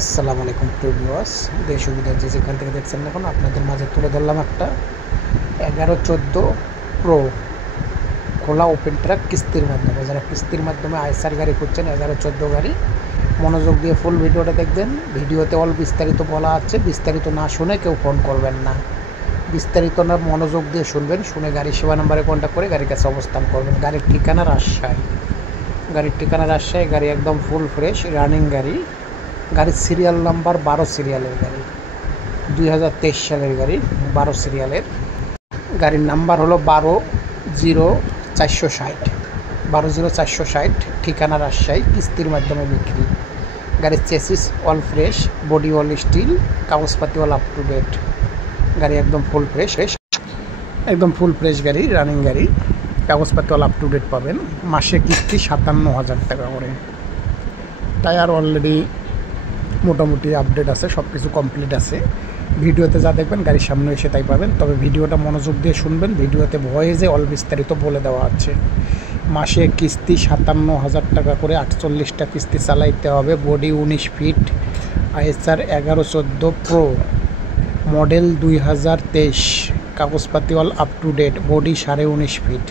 আসসালামু আলাইকুম ভিউয়ার্স, দেশ ও বিদেশ যে যেখান থেকে দেখছেন এখন আপনাদের মাঝে তুলে ধরলাম একটা 1114 প্রো খোলা ওপেন ট্রাক কিস্তির মাধ্যমে। যারা কিস্তির মাধ্যমে আইসার গাড়ি খুঁজছেন 1114 গাড়ি, মনোযোগ দিয়ে ফুল ভিডিওটা দেখবেন। ভিডিওতে অল বিস্তারিত বলা আছে, বিস্তারিত না শুনে কেউ ফোন করবেন না। বিস্তারিত না মনোযোগ দিয়ে শুনবেন, শুনে গাড়ি সেবা নাম্বারে কন্ট্যাক্ট করে গাড়ির কাছে অবস্থান করবেন। গাড়ির ঠিকানা রাজশাহী, গাড়ি একদম ফুল ফ্রেশ রানিং গাড়ি। গাড়ির সিরিয়াল নাম্বার 12 সিরিয়ালের গাড়ি, 2023 সালের গাড়ি, 12 সিরিয়ালের। গাড়ির নাম্বার হলো 120460, ঠিকানা রাজশাহী, কিস্তির মাধ্যমে বিক্রি। গাড়ির chassis all fresh, body all still, কাগজপাতি অল আপ টু ডেট। গাড়ি একদম ফুল ফ্রেশ গাড়ি, রানিং গাড়ি, কাগজপাতি অল আপ টু ডেট পাবেন। মাসে কিস্তি 57,000 টাকা করে। টায়ার অলরেডি মোটামুটি আপডেট আছে, সব কিছু কমপ্লিট আছে। ভিডিওতে যা দেখবেন গাড়ির সামনে এসে তাই পাবেন, তবে ভিডিওটা মনোযোগ দিয়ে শুনবেন। ভিডিওতে ভয়েসে অল বিস্তারিত বলে দেওয়া আছে। মাসে কিস্তি 57,000 টাকা করে, 48টা কিস্তি চালাইতে হবে। Body 19 feet, ISR 1114 pro, model 2023, কাগজপাতি all up to date. Body 19.5 feet,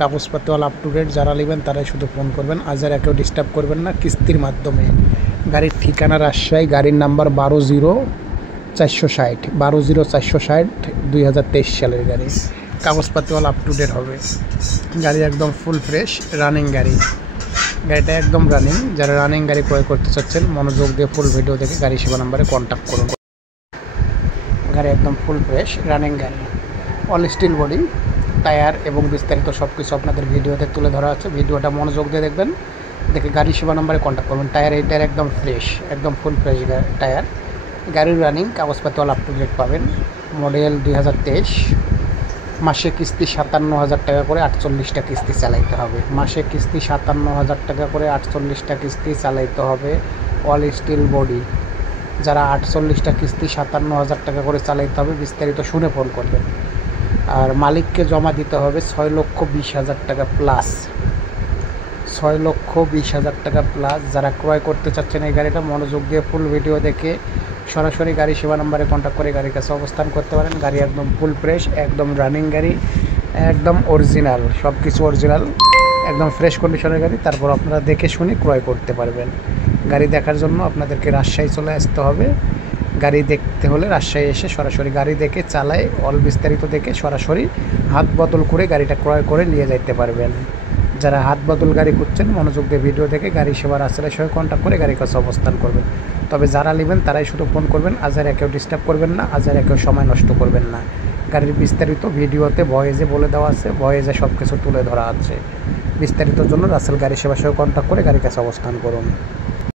কাগজপাতি অল আপ টু ডেট। যারা নেবেন তারাই শুধু ফোন করবেন, আজ আর কেউ ডিস্টার্ব করবেন না। কিস্তির মাধ্যমে। গাড়ির ঠিকানা রাজশাহী, গাড়ির নাম্বার 120460, 2023 সালের গাড়ি। কাগজপাতি অল আপ টু ডেট হবে। গাড়ি একদম ফুল ফ্রেশ রানিং গাড়ি। গাড়িটা একদম রানিং। যারা রানিং গাড়ি ক্রয় করতে চাচ্ছেন মনোযোগ দিয়ে ফুল ভিডিও দেখে গাড়ি সেবা নাম্বারে কন্ট্যাক্ট করুন। গাড়ি একদম ফুল ফ্রেশ রানিং গাড়ি, অল স্টিল বডি, টায়ার এবং বিস্তারিত সব কিছু আপনাদের ভিডিওতে তুলে ধরা আছে। ভিডিওটা মনোযোগ দিয়ে দেখবেন, দেখে গাড়ি সেবা নাম্বারে কন্ট্যাক্ট করবেন। এই টায়ার একদম ফ্রেশ, একদম ফুল ফ্রেশ টায়ার। গাড়ির রানিং, কাগজপাতি অল আপ টু ডেট পাবেন। মডেল 2023। মাসে কিস্তি 57,000 টাকা করে, 48টা কিস্তি চালাইতে হবে। মাসে কিস্তি 57,000 টাকা করে, 48টা কিস্তি চালাইতে হবে। All steel body. যারা 48টা কিস্তি 57,000 টাকা করে চালাইতে হবে, বিস্তারিত শুনে ফোন করবেন। আর মালিককে জমা দিতে হবে 6,20,000 টাকা প্লাস, 6,20,000 টাকা প্লাস। যারা ক্রয় করতে চাচ্ছেন এই গাড়িটা মনোযোগ দিয়ে ফুল ভিডিও দেখে সরাসরি গাড়ি সেবা নাম্বারে কন্ট্যাক্ট করে গাড়ির কাছে অবস্থান করতে পারেন। গাড়ি একদম ফুল ফ্রেশ, একদম রানিং গাড়ি, একদম অরিজিনাল, সব কিছু অরিজিনাল, একদম ফ্রেশ কন্ডিশনের গাড়ি। তারপর আপনারা দেখে শুনে ক্রয় করতে পারবেন। গাড়ি দেখার জন্য আপনাদেরকে রাজশাহী চলে আসতে হবে। গাড়ি দেখতে হলে রাজশাহী এসে সরাসরি গাড়ি দেখে চালায় অল বিস্তারিত দেখে সরাসরি হাত বদল করে গাড়িটা ক্রয় করে নিয়ে যাইতে পারবেন। যারা হাত বদল গাড়ি খুঁজছেন মনোযোগ দিয়ে ভিডিও দেখে গাড়ি সেবার আসলের সঙ্গে কন্ট্যাক্ট করে গাড়ির কাছে অবস্থান করবেন। তবে যারা নেবেন তারাই শুধু ফোন করবেন, আজ আর কেউ ডিস্টার্ব করবেন না, আজ আর কেউ সময় নষ্ট করবেন না। গাড়ির বিস্তারিত ভিডিওতে ভয়েসে বলে দেওয়া আছে, ভয়েসে সব কিছু তুলে ধরা আছে। বিস্তারিতর জন্য রাসেল গাড়ি সেবার সঙ্গে কন্ট্যাক্ট করে গাড়ির কাছে অবস্থান করুন।